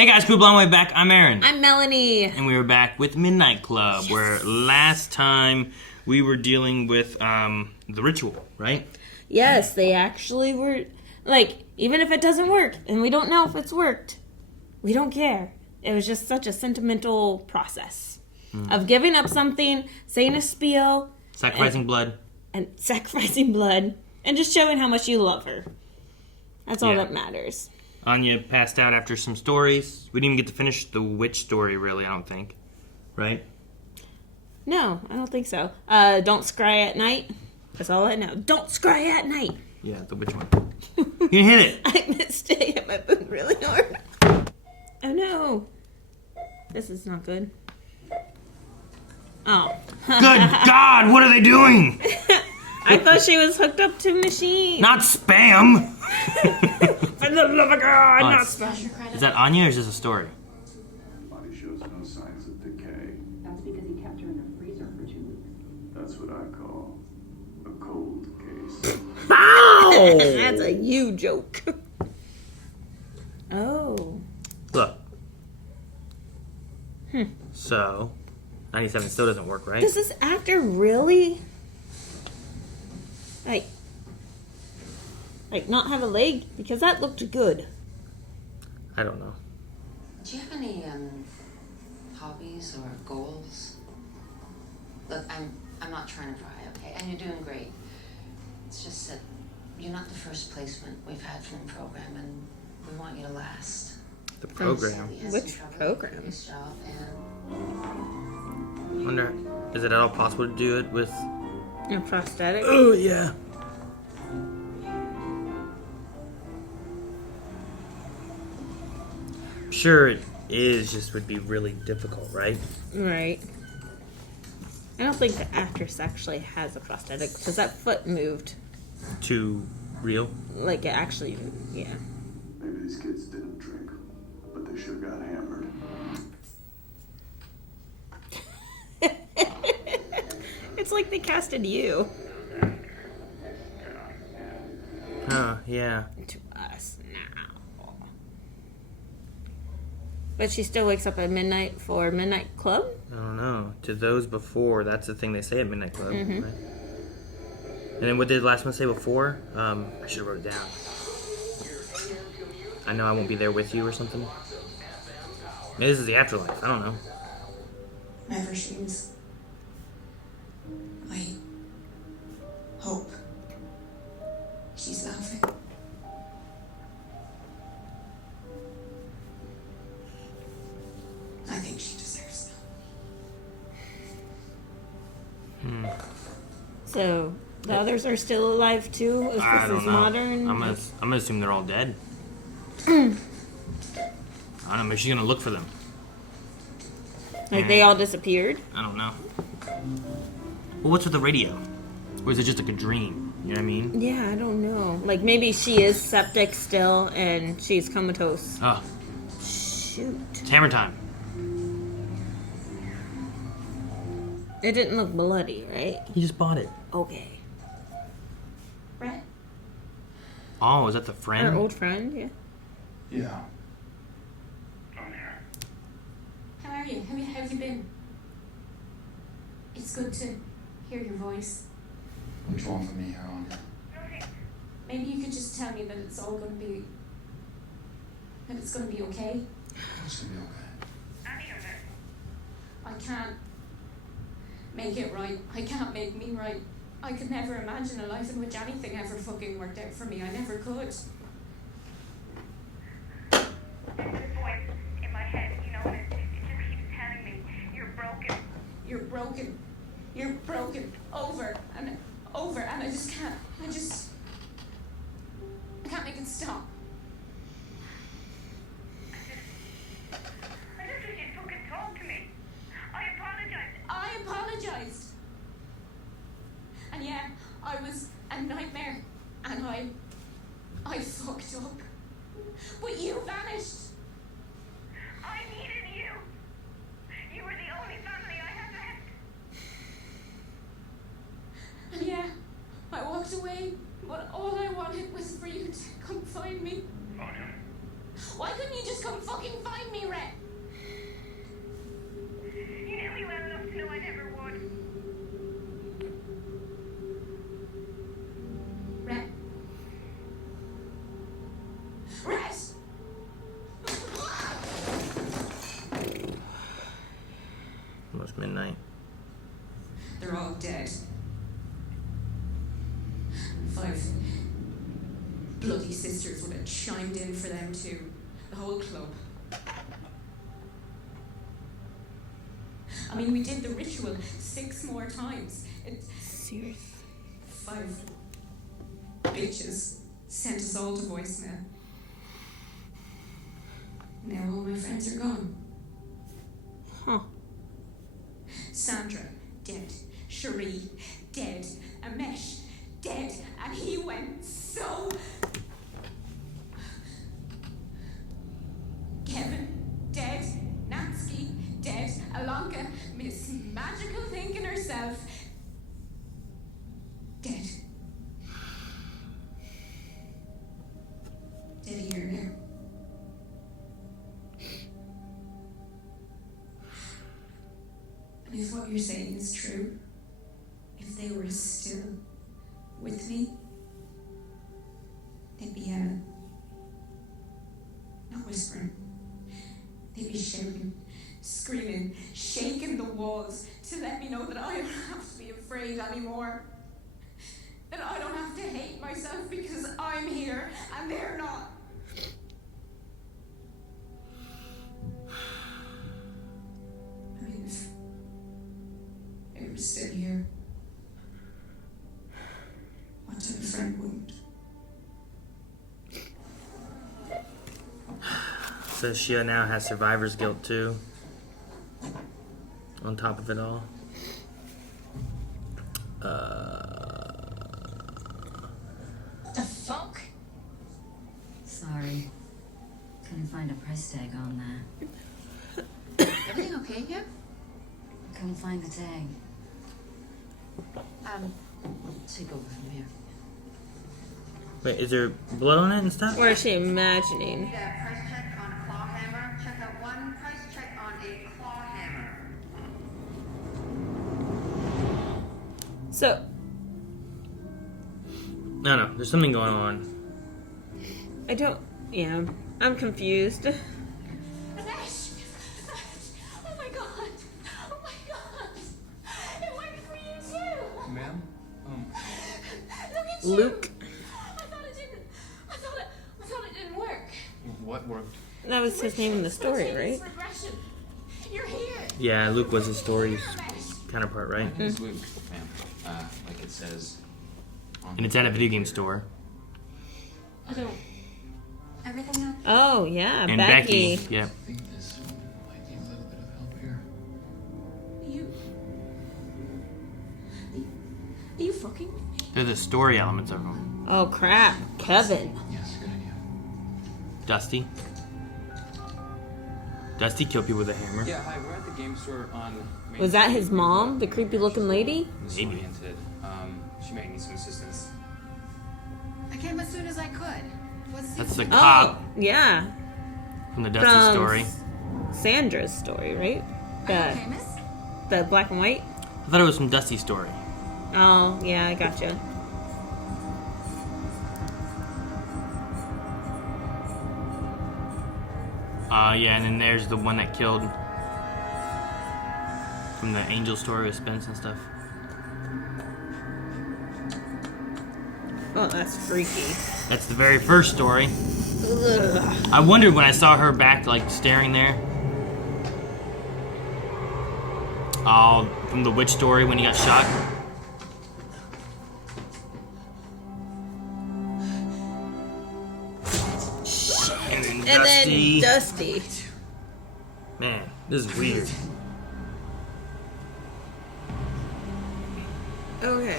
Hey guys, Cool Blonde Way back. I'm Aaron. I'm Melanie. And we were back with Midnight Club, Yes. where last time we were dealing with the ritual, right? Yes, they actually were, like, even if it doesn't work, and we don't know if it's worked, we don't care. It was just such a sentimental process of giving up something, saying a spiel. Sacrificing blood. And sacrificing blood, and just showing how much you love her. That's all that matters. Anya passed out after some stories. We didn't even get to finish the witch story, really, I don't think. Right? No, I don't think so. Don't scry at night. That's all I know. Don't scry at night. Yeah, the witch one. You hit it. I missed it. Hit my boot really hard. Oh no. This is not good. Oh. Good God, what are they doing? I thought she was hooked up to a machine. Not spam. For the love of God, not spam. Is that Anya or is this a story? Body shows no signs of decay. That's because he kept her in the freezer for 2 weeks. That's what I call a cold case. Ow! That's a you joke. Oh. Look. So, 97 still doesn't work, right? Does this actor really, like not have a leg? Because that looked good. I don't know. Do you have any hobbies or goals? Look, I'm not trying to pry, okay? And you're doing great. It's just that you're not the first placement we've had from the program, and we want you to last. The program. Which program? His job, and I wonder, is it at all possible to do it with... A prosthetic? Oh, yeah. Sure it is, just would be really difficult, right? Right. I don't think the actress actually has a prosthetic because that foot moved. Too real? Like it actually, yeah. Maybe these kids didn't drink, but they sure got hammered. It's like they casted you. Oh, yeah. To us now. But she still wakes up at midnight for Midnight Club? I don't know. To those before, that's the thing they say at Midnight Club, right? And then what did the last one say before? I should have wrote it down. I know I won't be there with you or something. Maybe this is the afterlife. I don't know. My first dreams. Light. Hope. She's laughing. I think she deserves that. So the others are still alive too? If I this don't is know. modern? I'm gonna assume they're all dead. I don't know. Maybe she's gonna look for them. Like they all disappeared? I don't know. Well, what's with the radio? Or is it just like a dream? You know what I mean? Yeah, I don't know. Like maybe she is septic still and she's comatose. Oh, Shoot. it's hammer time. It didn't look bloody, right? He just bought it. Okay. Brett? Oh, is that the friend? Our old friend, yeah. Yeah. I'm here. How are you? How have you been? It's good to hear your voice. Which one for me, Aaron? Maybe you could just tell me that it's all gonna be... that it's gonna be okay. It's gonna be okay. I can't make it right. I can't make me right. I could never imagine a life in which anything ever fucking worked out for me. I never could. There's this voice in my head, you know, and it just keeps telling me, you're broken. You're broken. You're broken. Over and over. And I just can't. I can't make it stop. I just wish you'd fucking talk to me. I apologized. And yeah, I was a nightmare. And I fucked up. But you vanished. I needed you. You were the only family I had left. sisters would have chimed in for them too. The whole club. I mean, we did the ritual 6 more times. Serious. 5 bitches sent us all to voicemail. Now all my friends are gone. Huh. Sandra, dead. Cherie, dead. Amesh, dead. And he went so... Kevin, dead. Natsky, dead. Alanka, Miss Magical thinking herself, dead. Dead here now. And if what you're saying is true, if they were still with me, they'd be yelling, not whispering. They'd be shouting, screaming, shaking the walls to let me know that I don't have to be afraid anymore. That I don't have to hate myself because I'm here and they're not. I mean, if they were still here, what type of friend wouldn't? So she now has survivor's guilt too. On top of it all. The fuck? Sorry. Couldn't find a price tag on that. Everything okay here? Couldn't find the tag. Take over from here. Wait, is there blood on it and stuff? Or is she imagining? Need a price check on a claw hammer. Check out one price check on a claw hammer. So, No, there's something going on. I don't... Yeah, I'm confused. Ash! Oh my god! Oh my god! It worked for you too! Ma'am? Look at you! Luke. I thought it didn't work. What worked? That was his name in the story, right? Regression. You're here. Yeah, Luke was his story's counterpart, right? It's Luke, ma'am. Like it says on And it's at a video game store. I don't. Everything okay? Oh, yeah, And Becky. Becky, yeah. I think this might need a little bit of help here. Are you fucking with me? They're the story elements of them. Oh, crap. Kevin. Yes, good idea. Dusty. Dusty killed people with a hammer. Yeah, hi, we're at the game store on Main Was that Street. his mom, the creepy-looking lady? Maybe. Disoriented. She may need some assistance. I came as soon as I could. What's That's the Oh, cop yeah. from the Dusty From story. Sandra's story, right? okay, miss? The black and white? I thought it was from Dusty's story. Oh, yeah, I gotcha. Yeah, and then there's the one that killed from the Angel story with Spence and stuff. Oh, that's freaky. That's the very first story. Ugh. I wondered when I saw her back, like, staring there. Oh, from the witch story when he got shot. And then And Dusty. then Dusty. Man, this is weird. Okay.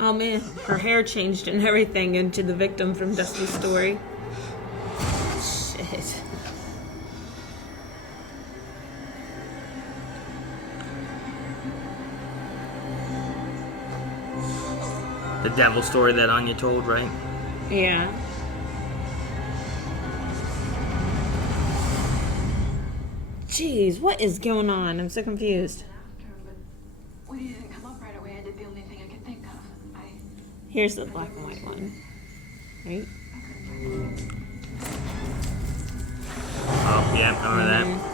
Oh man, her hair changed and everything into the victim from Dusty's story. Shit. The devil story that Anya told, right? Yeah. Jeez, what is going on? I'm so confused. When you didn't come up right away, I did the only thing I could think of. Here's the black and white one. Right? Oh, yeah, I remember that.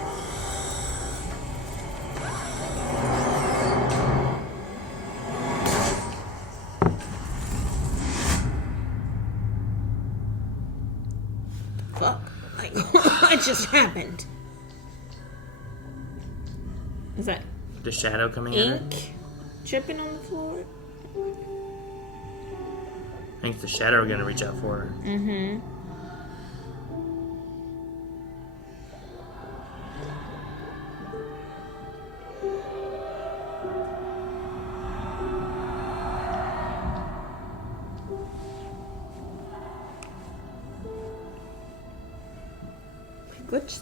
fuck? Like, what just happened? Is that The shadow coming at her. ink dripping on the floor? I think the shadow gonna reach out for her. Mm-hmm. Which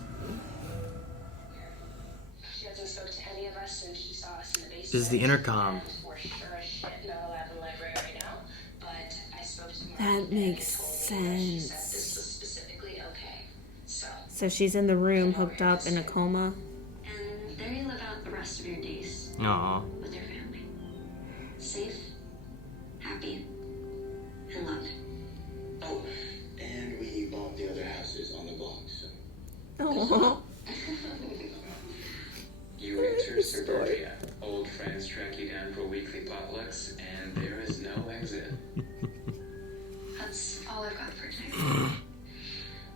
She hasn't spoke to any of us since she saw us in the basement. This is the intercom. We're sure as shit not allowed in the library right now. But I spoke to Marietta that and makes they told me that she said sense. this was specifically okay. So she's in the room, hooked up in a coma. And there you live out the rest of your days Aw. with your family. Safe, happy, and loved. Oh, and we bought the other houses on the block, so. Oh. You enter suburbia. Old friends track you down for weekly potlucks, and there is no exit. That's all I've got for today.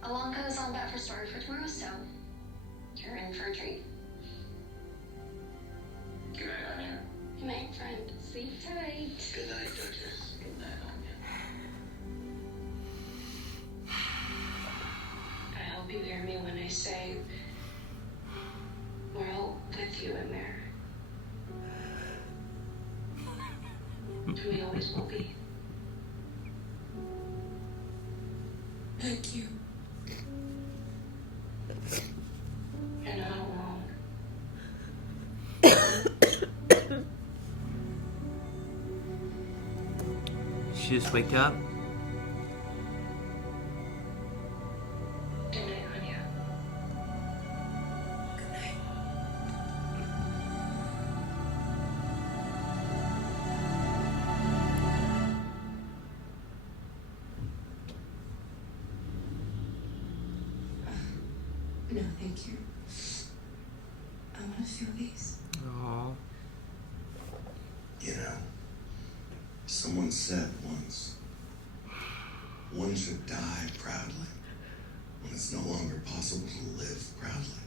Alonka's on bat for story for tomorrow, so you're in for a treat. Good night, Anya. Good night, friend. Sleep tight. Good night, Duchess. Good night, Anya. I hope you hear me when I say we're all with you in there. And we always will be. Thank you. You're not alone. She just wake up. Good night, Anya. No, thank you. I want to feel these. Aw. You know, someone said once, one should die proudly when it's no longer possible to live proudly.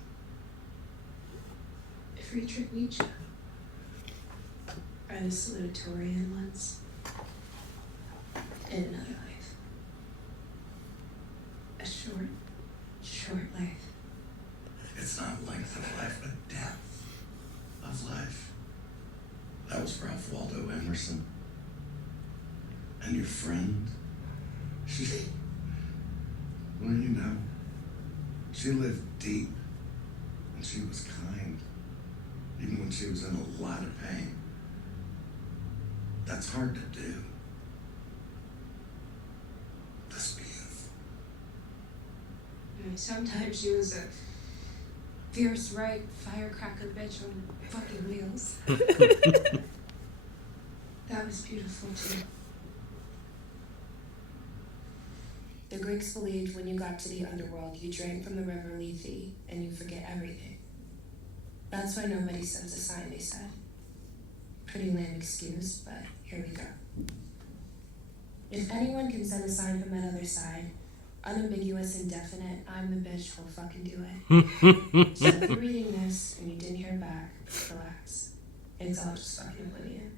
Friedrich Nietzsche. Are the salutatorian ones. In another life. A short, short life. It's not length of life, but depth of life. That was Ralph Waldo Emerson. And your friend, she, well, you know, she lived deep, and she was kind, even when she was in a lot of pain. That's hard to do. That's beautiful. Sometimes she was a fierce, right, firecracker bitch on fucking wheels. That was beautiful too. The Greeks believed when you got to the underworld, you drank from the river Lethe and you forget everything. That's why nobody sends a sign, they said. Pretty lame excuse, but here we go. If anyone can send a sign from that other side, unambiguous and definite, I'm the bitch who'll fucking do it. So if you're reading this and you didn't hear back, relax. It's all just fucking oblivion.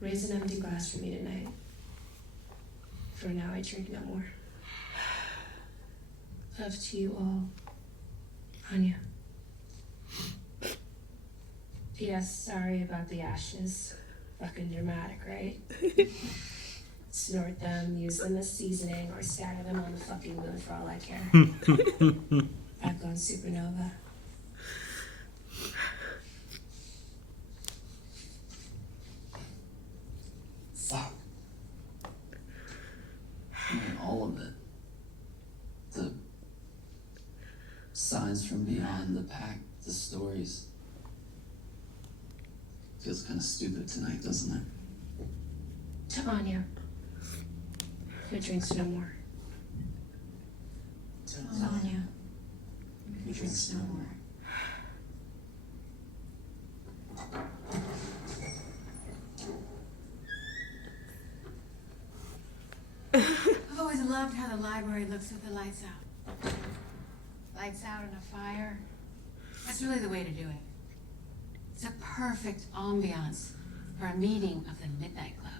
Raise an empty glass for me tonight. For now, I drink no more. Love to you all. Anya. P.S. Sorry about the ashes. Fucking dramatic, right? Snort them, use them as seasoning, or scatter them on the fucking moon for all I care. I've gone supernova. Fuck. I mean, all of it. The signs from beyond, the pact, the stories. Feels kind of stupid tonight, doesn't it? To Anya. Who drinks no more. To Anya. who drinks no more. I've always loved how the library looks with the lights out. Lights out and a fire. That's really the way to do it. It's a perfect ambiance for a meeting of the Midnight Club.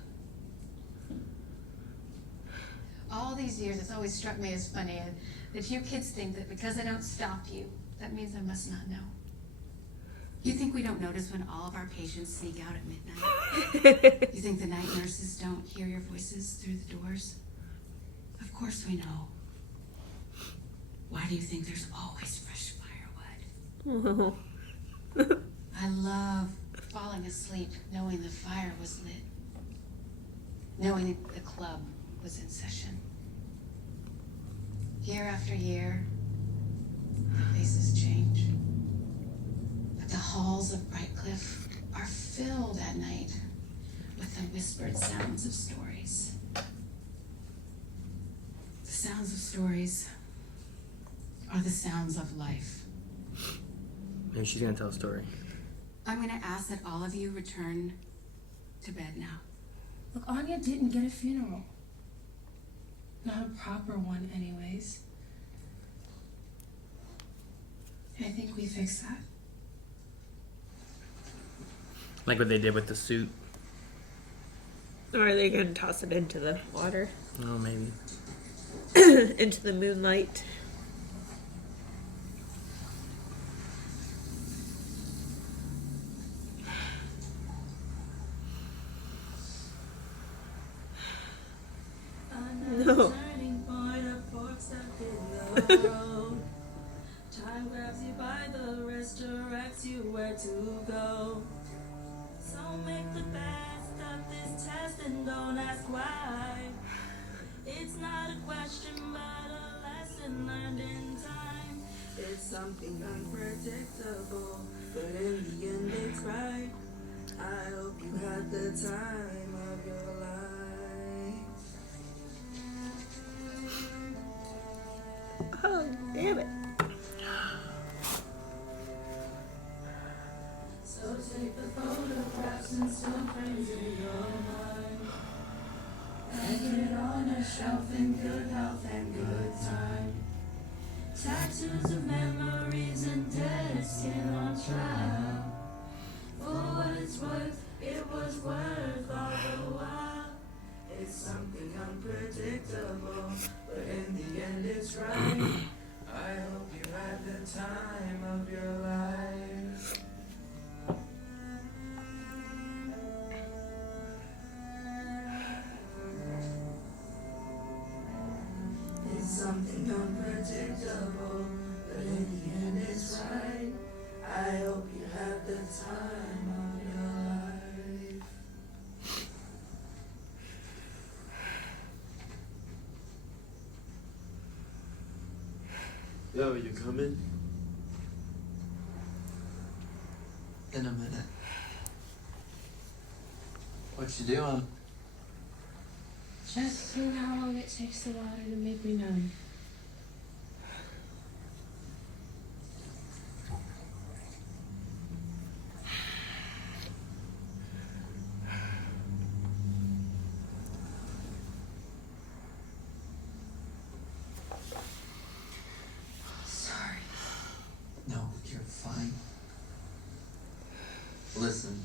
All these years, it's always struck me as funny that you kids think that because I don't stop you, that means I must not know. You think we don't notice when all of our patients sneak out at midnight? You think the night nurses don't hear your voices through the doors? Of course we know. Why do you think there's always fresh firewood? I love falling asleep knowing the fire was lit. Knowing the club was in session. Year after year, the faces change. But the halls of Brightcliff are filled at night with the whispered sounds of stories. The sounds of stories are the sounds of life. Maybe she's gonna tell a story. I'm gonna ask that all of you return to bed now. Look, Anya didn't get a funeral. Not a proper one, anyways. I think we fixed that. Like what they did with the suit. Or are they going to toss it into the water? Oh, maybe. Into the moonlight. No. Time grabs you by the wrist, directs you where to go. So make the best of this test and don't ask why. It's not a question but a lesson learned in time. It's something unpredictable, but in the end it's right. I hope you had the time of your life. Oh, damn it. So take the photographs and still frames in your mind. Hang it on a shelf in good health and good time. Tattoos of memories and dead skin on trial. For what it's worth, it was worth all the while. It's something unpredictable, but in the end it's right. I hope you had the time of your life. It's something unpredictable, but in the end it's right. I hope you had the time of your life. Yo, you coming? In a minute. What you doing? Just seeing how long it takes the water to make me numb. Sorry. No, you're fine. Listen.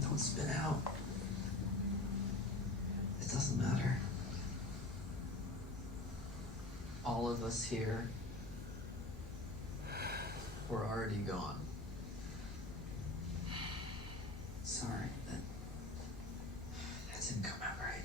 Don't spin out. It doesn't matter. All of us here were already gone. Sorry, that didn't come out right.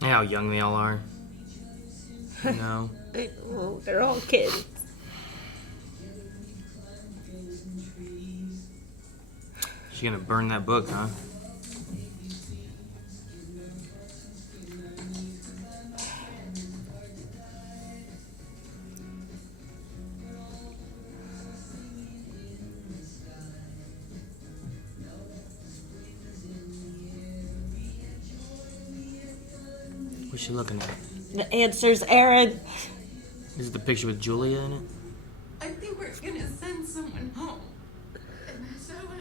Yeah, how young they all are. You know. Well, they're all kids. She's gonna burn that book, huh? What's she looking at? The answer's Aaron. Is it the picture with Julia in it? I think we're gonna send someone home. So, yeah,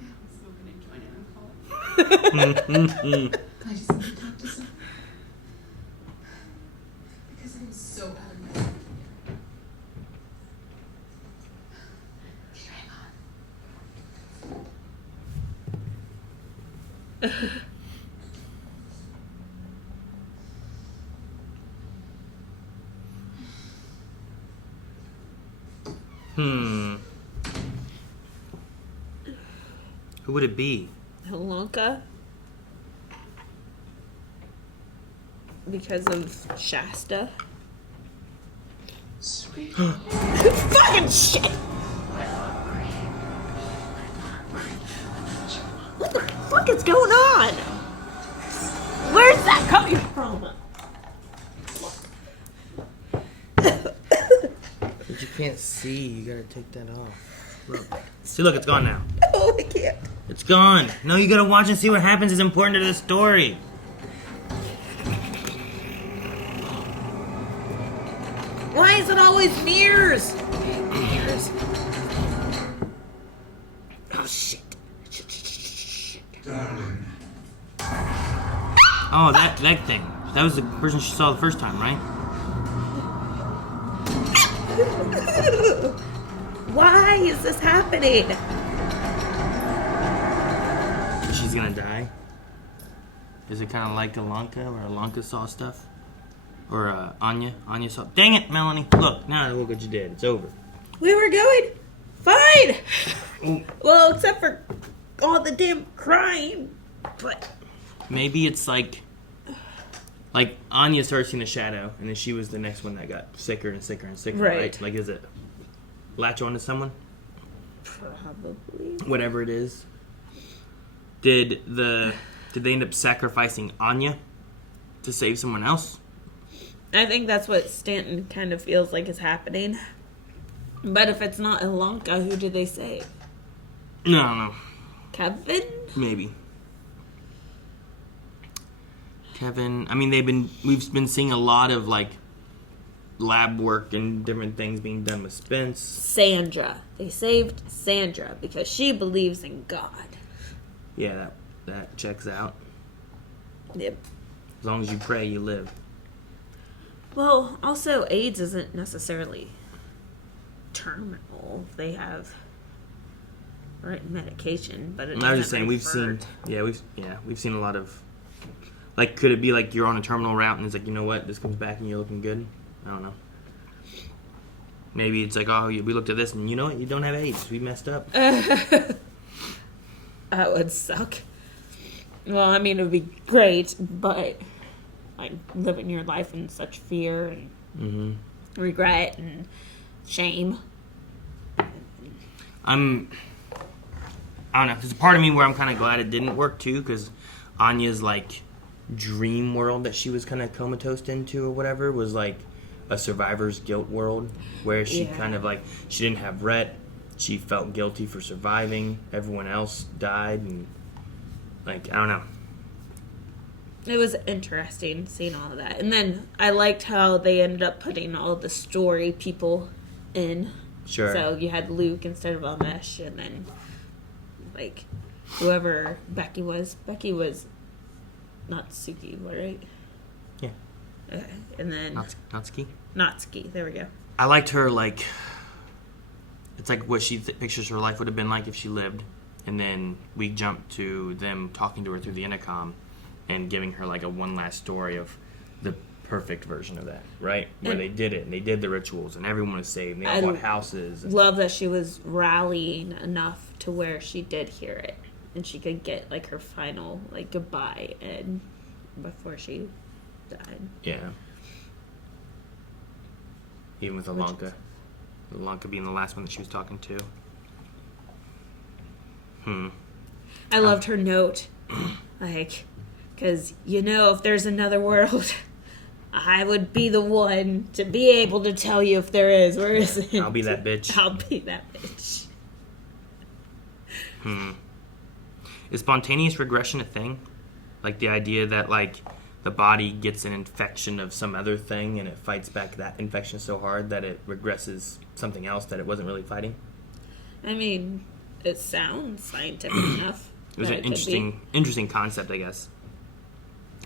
I'm still gonna join in on call. I just need to talk to someone. Because I'm so out of my life. Who would it be? Alonka. Because of Shasta. Sweet. Fucking shit! What the fuck is going on? Where's that coming from? But you can't see. You gotta take that off. Look. See, look, it's gone now. Oh, I can't. It's gone. No, you gotta watch and see what happens. It's important to the story. Why is it always mirrors? Mirrors. Oh, shit. Darling. Oh, that thing. That was the person she saw the first time, right? Why is this happening? She's gonna die? Is it kind of like Alonka, where Alonka saw stuff? Or Anya? Anya saw... Dang it, Melanie. Look, now look what you did. It's over. We were going fine. Well, except for all the damn crying. But maybe it's like Anya started seeing the shadow, and then she was the next one that got sicker and sicker and sicker, right? Like, is it latch on to someone? Probably. Whatever it is. Did they end up sacrificing Anya to save someone else? I think that's what Stanton kind of feels like is happening. But if it's not Ilonka, who did they save? No, I don't know. Kevin? Maybe. Kevin. I mean, we've been seeing a lot of like lab work and different things being done with Spence. Sandra. They saved Sandra because she believes in God. Yeah, that checks out. Yep. As long as you pray, you live. Well, also AIDS isn't necessarily terminal. They have medication, but it I was just saying we've seen a lot of like, could it be like you're on a terminal route and it's like, you know what, this comes back and you're looking good? I don't know. Maybe it's like, oh, we looked at this and you know what, you don't have AIDS. We messed up. That would suck. Well, I mean, it would be great, but like living your life in such fear and regret and shame. I don't know. There's a part of me where I'm kind of glad it didn't work too, because Anya's like dream world that she was kind of comatose into or whatever was like a survivor's guilt world, where she kind of like, she didn't have Rhett. She felt guilty for surviving. Everyone else died, and like, I don't know. It was interesting seeing all of that. And then I liked how they ended up putting all the story people in. Sure. So you had Luke instead of Amesh, and then like whoever Becky was. Becky was Natsuki, right? Yeah. Okay. And then Natsuki? Natsuki. There we go. I liked her, like, it's like what she pictures her life would have been like if she lived. And then we jump to them talking to her through the intercom and giving her like a one last story of the perfect version of that, right? Where they did it and they did the rituals and everyone was saved and they all bought houses. Love that she was rallying enough to where she did hear it and she could get like her final like goodbye and before she died. Yeah. Even with Alonka. Alonka being the last one that she was talking to. I loved her note. Like, because, you know, if there's another world, I would be the one to be able to tell you if there is. Where is it? I'll be that bitch. I'll be that bitch. Is spontaneous regression a thing? Like the idea that, like, the body gets an infection of some other thing and it fights back that infection so hard that it regresses something else that it wasn't really fighting. I mean, it sounds scientific enough. It was an interesting concept, I guess.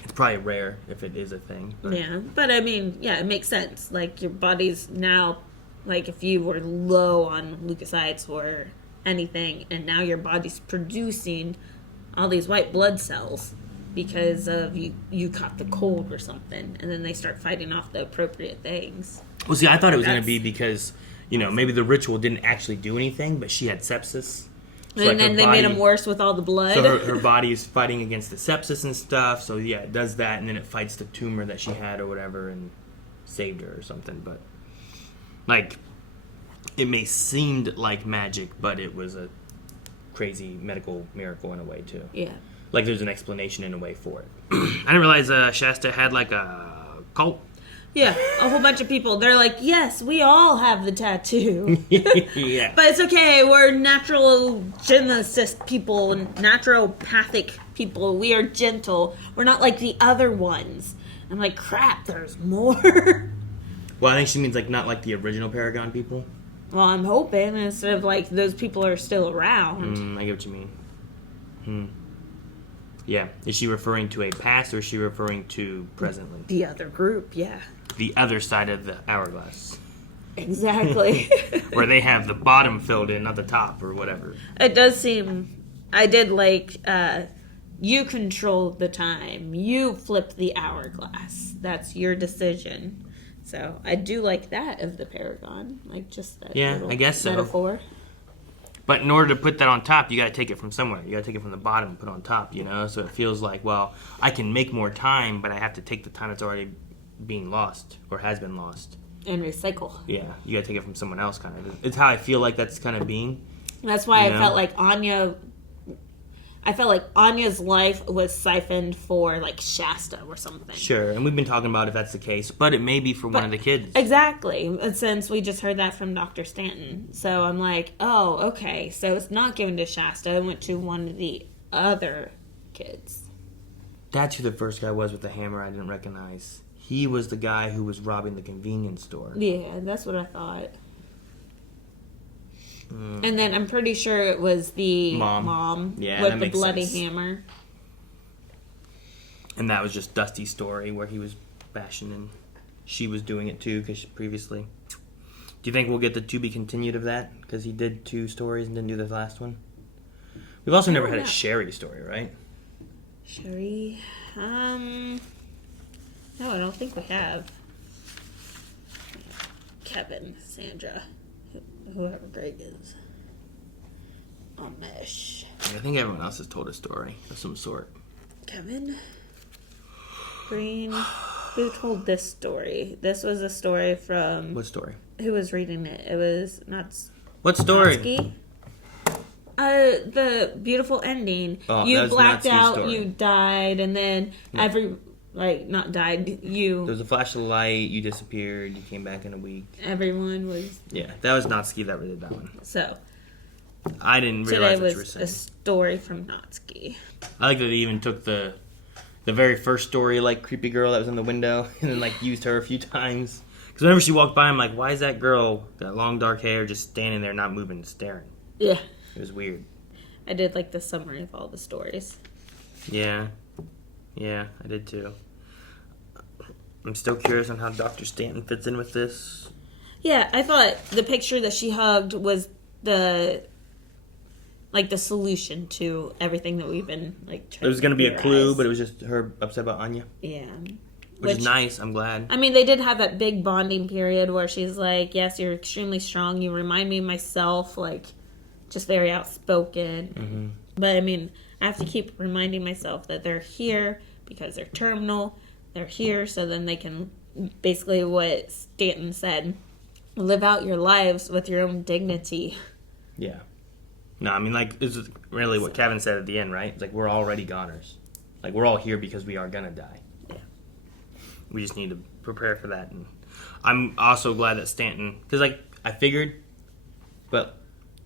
It's probably rare if it is a thing. But. Yeah, but I mean, yeah, it makes sense. Like, your body's now, like, if you were low on leukocytes or anything, and now your body's producing all these white blood cells because of you caught the cold or something, and then they start fighting off the appropriate things. Well, see, I thought it was going to be because, maybe the ritual didn't actually do anything, but she had sepsis. So and then they made them worse with all the blood. So her body is fighting against the sepsis and stuff, so yeah, it does that, and then it fights the tumor that she had or whatever and saved her or something, but, like, it may seemed like magic, but it was a crazy medical miracle in a way, too. Yeah. Like, there's an explanation in a way for it. I didn't realize Shasta had, like, a cult. Yeah, a whole bunch of people. They're like, yes, we all have the tattoo. Yeah. But it's okay. We're natural geneticist people and naturopathic people. We are gentle. We're not like the other ones. I'm like, crap, there's more. Well, I think she means, like, not like the original Paragon people. Well, I'm hoping instead of, like, those people are still around. I get what you mean. Yeah. Is she referring to a past or is she referring to presently? The other group, yeah. The other side of the hourglass. Exactly. Where they have the bottom filled in, not the top or whatever. It does seem... I did like... you control the time. You flip the hourglass. That's your decision. So I do like that of the Paragon. Like, just that I guess so. metaphor. But in order to put that on top, you got to take it from somewhere. You got to take it from the bottom and put it on top, So it feels like, well, I can make more time, but I have to take the time that's already being lost or has been lost. And recycle. Yeah, you got to take it from someone else, kind of. It's how I feel like that's kind of being. That's why I felt like Anya... I felt like Anya's life was siphoned for, like, Shasta or something. Sure, and we've been talking about if that's the case, but it may be for one of the kids. Exactly, since we just heard that from Dr. Stanton. So I'm like, oh, okay, so it's not given to Shasta. It went to one of the other kids. That's who the first guy was with the hammer I didn't recognize. He was the guy who was robbing the convenience store. Yeah, that's what I thought. And then I'm pretty sure it was the mom with the bloody hammer. And that was just Dusty's story where he was bashing and she was doing it too because previously. Do you think we'll get the to be continued of that? Because he did 2 stories and didn't do the last one. We've also never had a Sherry story, right? Sherry? No, I don't think we have. Kevin, Sandra. Whoever Greg is. Amish. I think everyone else has told a story of some sort. Kevin? Green? Who told this story? This was a story from... What story? Who was reading it? It was not... What story? Natsuki? The beautiful ending. Oh, you blacked out, story. You died, and then not died, you... There was a flash of light, you disappeared, you came back in a week. Everyone was... Yeah, that was Natsuki that did that one. So... I didn't realize what you were saying. Today was a story from Natsuki. I like that they even took the very first story, like, creepy girl that was in the window, and then, like, used her a few times. Because whenever she walked by, I'm like, why is that girl, that long dark hair, just standing there, not moving, staring? Yeah. It was weird. I did like the summary of all the stories. Yeah. Yeah, I did too. I'm still curious on how Dr. Stanton fits in with this. Yeah, I thought the picture that she hugged was the solution to everything that we've been like trying. It was going to be a theorize. clue, but it was just her upset about Anya. Yeah. Which is nice, I'm glad. I mean, they did have that big bonding period where she's like, yes, you're extremely strong. You remind me of myself, like, just very outspoken. Mm-hmm. But, I mean, I have to keep reminding myself that they're here because they're terminal. They're here so then they can, basically what Stanton said, live out your lives with your own dignity. Yeah. No, I mean, like, this is really what Kevin said at the end, right? It's like, we're already goners. Like, we're all here because we are going to die. Yeah. We just need to prepare for that. And I'm also glad that Stanton, because, like, I figured, but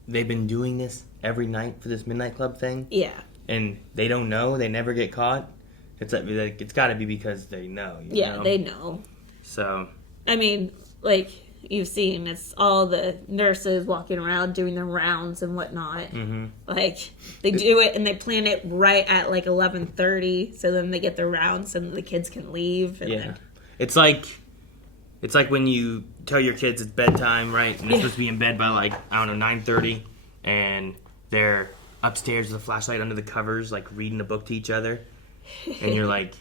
they've been doing this every night for this Midnight Club thing. Yeah. And they don't know. They never get caught. It's like it's got to be because they know. You know? They know. So. I mean, like you've seen, it's all the nurses walking around doing their rounds and whatnot. Mm-hmm. Like they do it and they plan it right at like 11:30, so then they get their rounds and the kids can leave. And then... It's like when you tell your kids it's bedtime, right? And they're supposed to be in bed by like, I don't know, 9:30, and they're upstairs with a flashlight under the covers, like reading a book to each other. And you're like,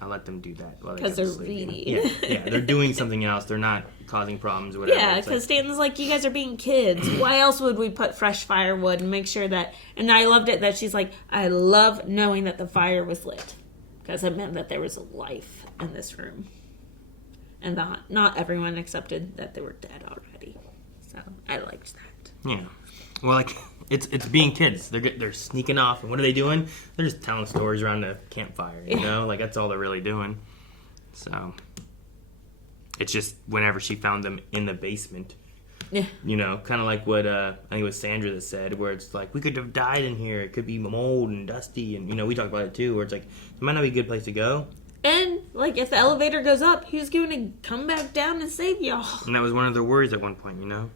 I'll let them do that. Because they're reading. Yeah, they're doing something else. They're not causing problems or whatever. Yeah, because Stanton's like, you guys are being kids. Why else would we put fresh firewood and make sure that... And I loved it that she's like, I love knowing that the fire was lit. Because it meant that there was a life in this room. And not everyone accepted that they were dead already. So I liked that. Yeah. Well, like... It's being kids. They're sneaking off, and what are they doing? They're just telling stories around the campfire, you know? Like, that's all they're really doing. So, it's just whenever she found them in the basement. Yeah. You know, kind of like what, I think it was Sandra that said, where it's like, we could have died in here. It could be mold and dusty, and, you know, we talked about it too, where it's like, it might not be a good place to go. And, like, if the elevator goes up, who's going to come back down and save y'all? And that was one of their worries at one point, you know?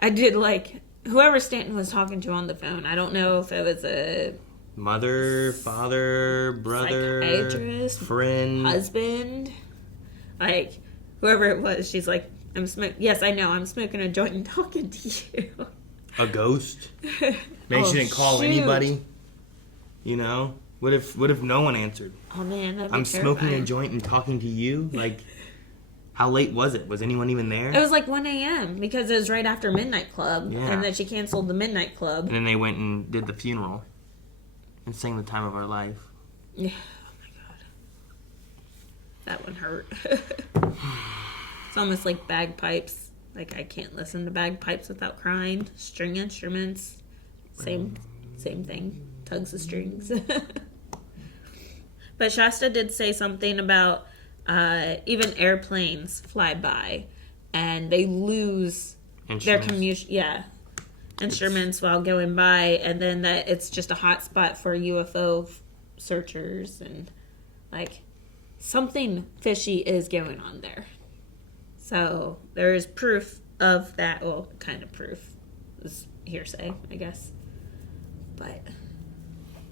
I did, like... Whoever Stanton was talking to on the phone, I don't know if it was a... Mother, father, brother, psychiatrist, friend, husband. Like, whoever it was, she's like, yes, I know, I'm smoking a joint and talking to you. A ghost? Maybe she didn't call anybody. You know? What if no one answered? Oh, man, that'd be I'm terrifying. smoking a joint and talking to you? Like... How late was it? Was anyone even there? It was like 1 a.m. because it was right after Midnight Club. Yeah. And then she canceled the Midnight Club. And then they went and did the funeral. And sang The Time of Our Life. Yeah. Oh my god. That one hurt. It's almost like bagpipes. Like I can't listen to bagpipes without crying. String instruments. Same thing. Tugs of strings. But Shasta did say something about even airplanes fly by and they lose their instruments while going by, and then that it's just a hot spot for UFO searchers, and like something fishy is going on there. So there is proof of that. Well, kind of proof. It's hearsay, I guess. But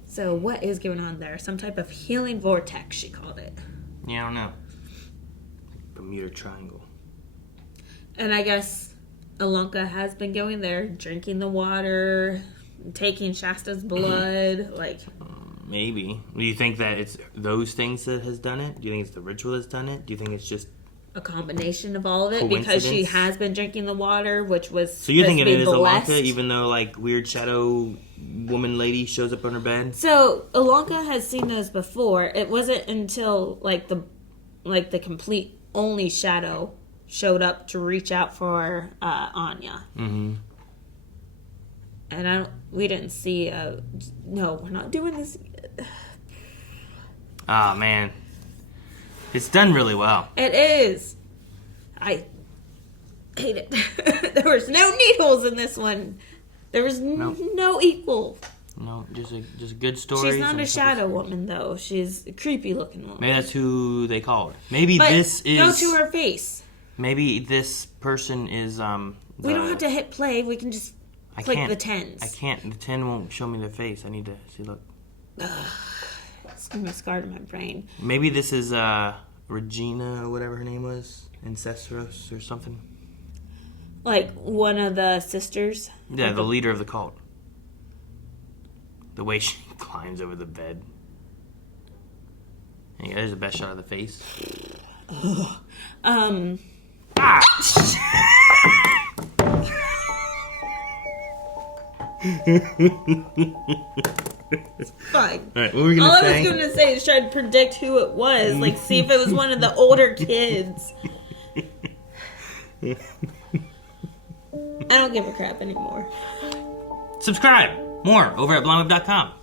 so what is going on there? Some type of healing vortex, she called it. Yeah, I don't know. Bermuda Triangle. And I guess Alonka has been going there, drinking the water, taking Shasta's blood, like... Maybe. Do you think that it's those things that has done it? Do you think it's the ritual that's done it? Do you think it's just... a combination of all of it? Because she has been drinking the water, which was... So you're thinking it is Alonka, even though, like, weird shadow woman lady shows up on her bed? So, Alonka has seen those before. It wasn't until, like the complete only shadow showed up to reach out for Anya. Mm-hmm. And we didn't see no, we're not doing this. Oh, man. It's done really well. It is. I hate it. There was no needles in this one. There was no equal. No, just a good story. She's not a shadow woman, though. She's a creepy looking woman. Maybe that's who they called. Maybe this is... Go to her face. Maybe this person is... we don't have to hit play. We can just click the 10s. I can't. The 10 won't show me their face. I need to see, look. It's going to scar to my brain. Maybe this is Regina, or whatever her name was. Ancestros or something. Like one of the sisters? Yeah, the leader of the cult. The way she climbs over the bed. Yeah, there's the best shot of the face. It's fine. All right, what were we gonna say? All I was gonna say is try to predict who it was. Like, see if it was one of the older kids. I don't give a crap anymore. Subscribe. More over at blindweb.com.